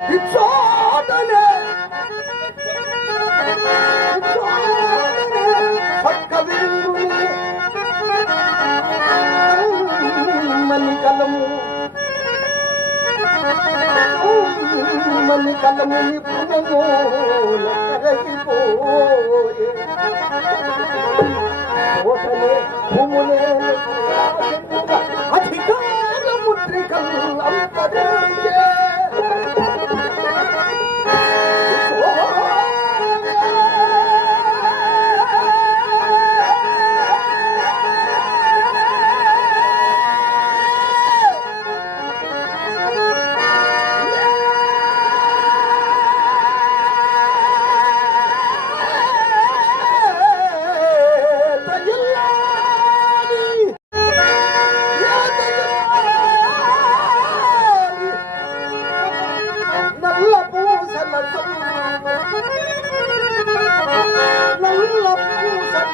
ఇచ్చోటనే పక్కవింగుని మల్లికలము మల్లికలము నిపుణము కరగిపోయే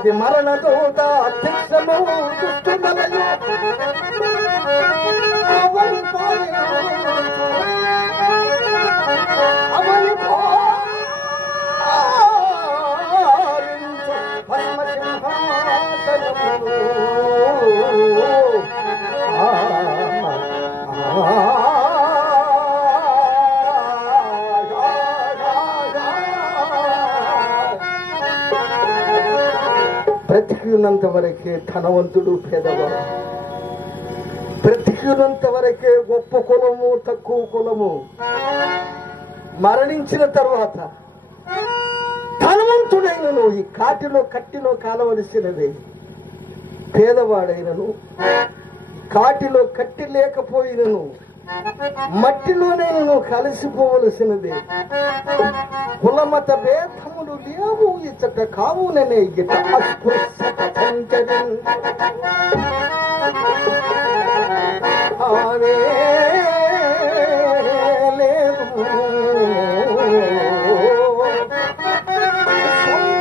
ఇది మరణ దూత అధ్యక్షము దుష్టుమలయు బ్రతికినంత వరకే ధనవంతుడు పేదవాడు బ్రతికినంత వరకే గొప్ప కులము తక్కువ కులము మరణించిన తర్వాత ధనవంతుడైనను ఈ కాటిలో కట్టిలో కాలవలసినదే పేదవాడైనను కాటిలో కట్టి లేకపోయినను మట్టిలోనే నేను కలిసిపోవలసినది కులమత భేదములు లేవు ఇచ్చట కావుననే ఇట అస్పృశ్యత సంచరిన్. లేదు.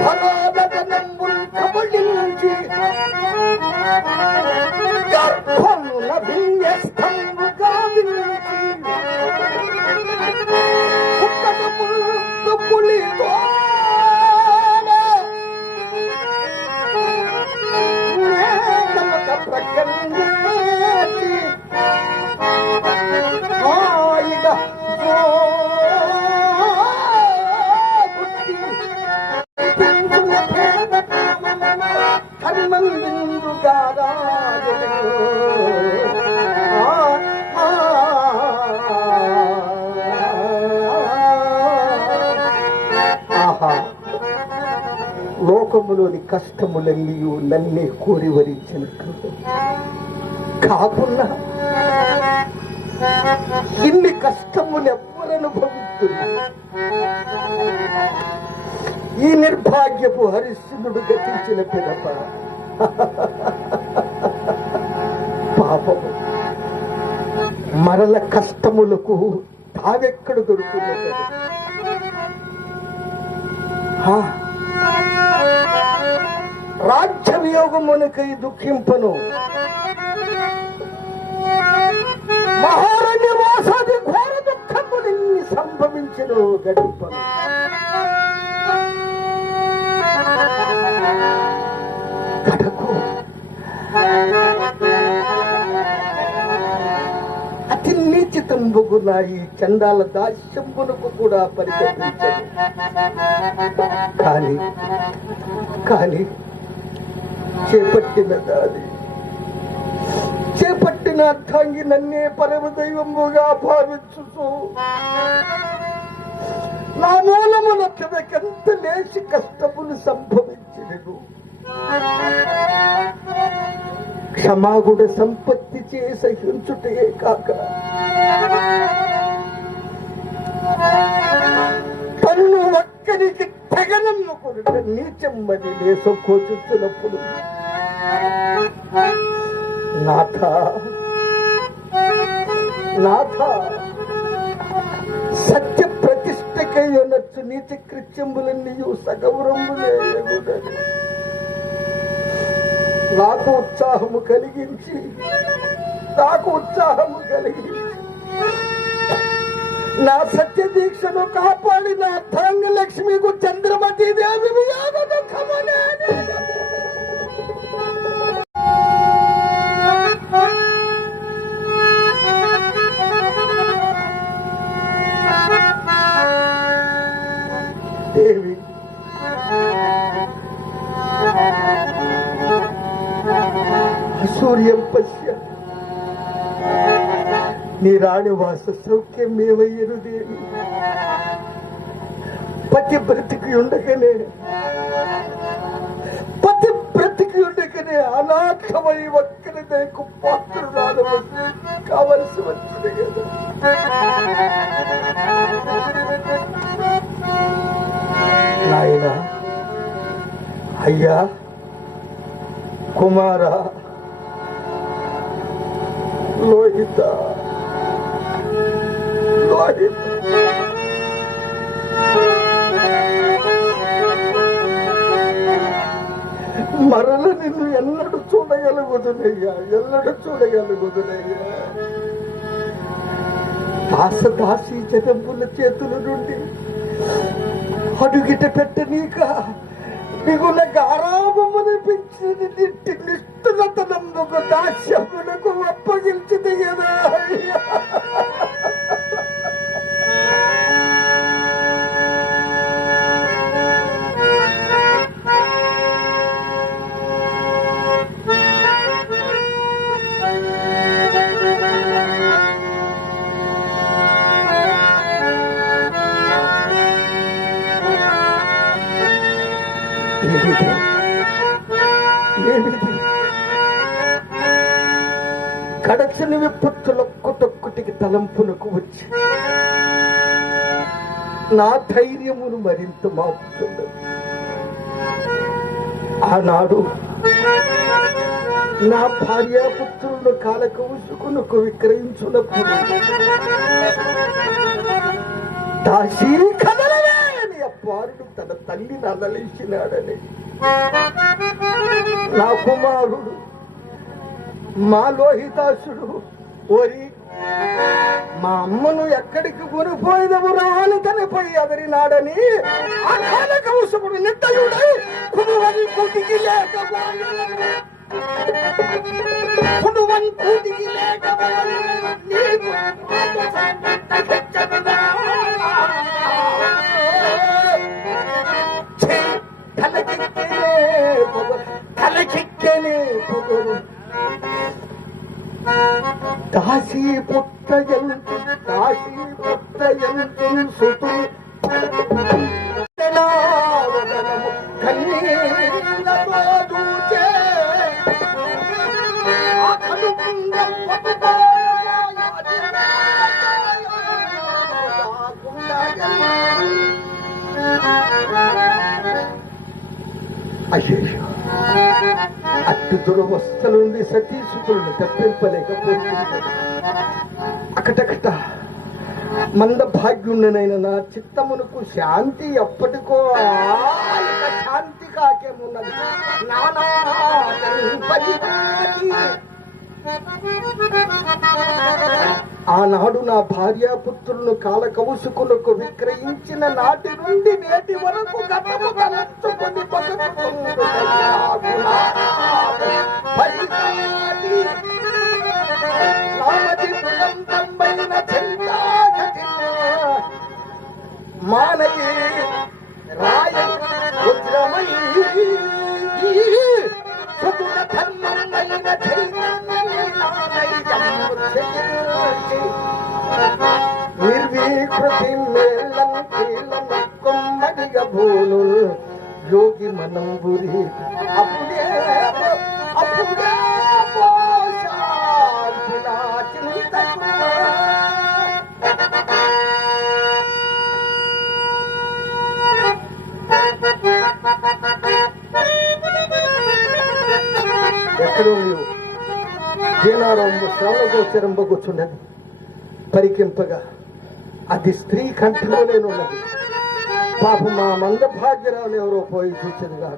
సంభవాదనంబుల్ లోకములోని కష్టములన్నీ నన్నే కోరి వరించినట్లు కాకుండా ఇన్ని కష్టములు ఎవ్వరు అనుభవిస్తున్నారు ఈ నిర్భాగ్యపు హరిశ్చంద్రుడు గతించిన పిదప. పాపము. మరల కష్టములకు తావెక్కడ దొరుకుతుంది రాజ్య వియోగమునకై దుఃఖింపను. మహారణ్యవాసాది ఘోర దుఃఖము నిన్ని సంభవించను గడిపను. కడకు అతి నీచితంబుగు నా ఈ చందాల దాస్యంబునకు కూడా పరిగణించదు కానీ కానీ చేపట్టిన అది చేపట్టిన అర్థాంగి నన్నే పరమదైవముగా భావించుతూ నా మూలమున కిందకెంత లేచి కష్టములు సంభవించినను. క్షమాగుడ సంపత్తి చే సహించుటే కాక పన్ను ఒక్కరికి తెగనమ్ముకున్న దేశం కోచుతున్నప్పుడు. నాథ నాథ సత్య ప్రతిష్టకై ఉన్నట్టు నీతి కృత్యములన్నీ సగౌరములే నాకు ఉత్సాహము కలిగించి నాకు ఉత్సాహము కలిగించి ನಾ ಸತ್ಯ ದೀಕ್ಷನು ಕಾಪಾಡಿದ ಅರ್ಥರಂಗ ಲಕ್ಷ್ಮಿಗೂ ಚಂದ್ರಮತಿ ದೇವಿಗೂ ಯಾವಾಗ ಕಮಲ ದೇವಿ ಸೂರ್ಯಂ ಪಶ್ಯ నీ రాణి వాస సౌఖ్యం దేవి. పతి బ్రతికి ఉండగలే పతి బ్రతికి ఉండగలే అనాథమై ఒక్కరి దయకు పాత్రురాలు కావలసి వచ్చింది నాయన అయ్యా కుమార లోహిత. లోహిత మరల నిన్ను ఎల్లడూ చూడగలుగుతున్నాయ్యా ఎల్లడూ చూడగలుగుతున్నాయ్యా దాస దాసి జనంబుల చేతుల నుండి అడుగిట పెట్టనీక మిగుల గారాబమనిపించింది నిట్టి నిష్ఠులతనందుకు దాస్యములకు అప్పగించింది కదా కడచని విపత్తులొక్కటొక్కటికి తలంపునకు వచ్చి నా ధైర్యమును మరింత మాపుతుంది ఆనాడు నా భార్యాపుత్రులను కాలకు ఉసుకునకు విక్రయించున్నప్పుడు దాసీ కదలవే అని అప్పారుడు తన తల్లిని అదలించినాడని నా కుమారుడు మా లోహితాసుడు ఓరి మా అమ్మను ఎక్కడికి కొనిపోయినవు రాని కనిపోయి అదరినాడని అకాల కౌశముడు నిట్టయుడై కునువని కూటికి లేకపోయి కునువని కూటికి లేకపోయి నీవు ఛీ, తలకెక్కనే పొగరు, తలకెక్కనే పొగరు. داسي پپ جن سٺي اشيش కన్నీళ్ళతో దూచే ఆ సతీసుకులను తప్పింపలేకపోతుంది అకటకట మంద భాగ్యుండనైన నా చిత్తమునకు శాంతి ఎప్పటికో శాంతి కాకేమున్నది. నానా ఆనాడు నా భార్యాపుత్రులను కాలకౌసుకులకు విక్రయించిన నాటి నుండి నేటి వరకు గతము తలంచుకొని శ్రీకృతి మేళం కీళ్ళను కొమ్మడిగ భూలు యోగి మనంబురి అప్పుడే అప్పుడే ఎక్కడో లేవు శ్రావణ గోచరంబ కూర్చుండని పరికింపగా. అది స్త్రీ కంటిలోనే ఉన్నది పాపం మా మంద భాగ్యరావులు ఎవరో పోయి చూచదుగా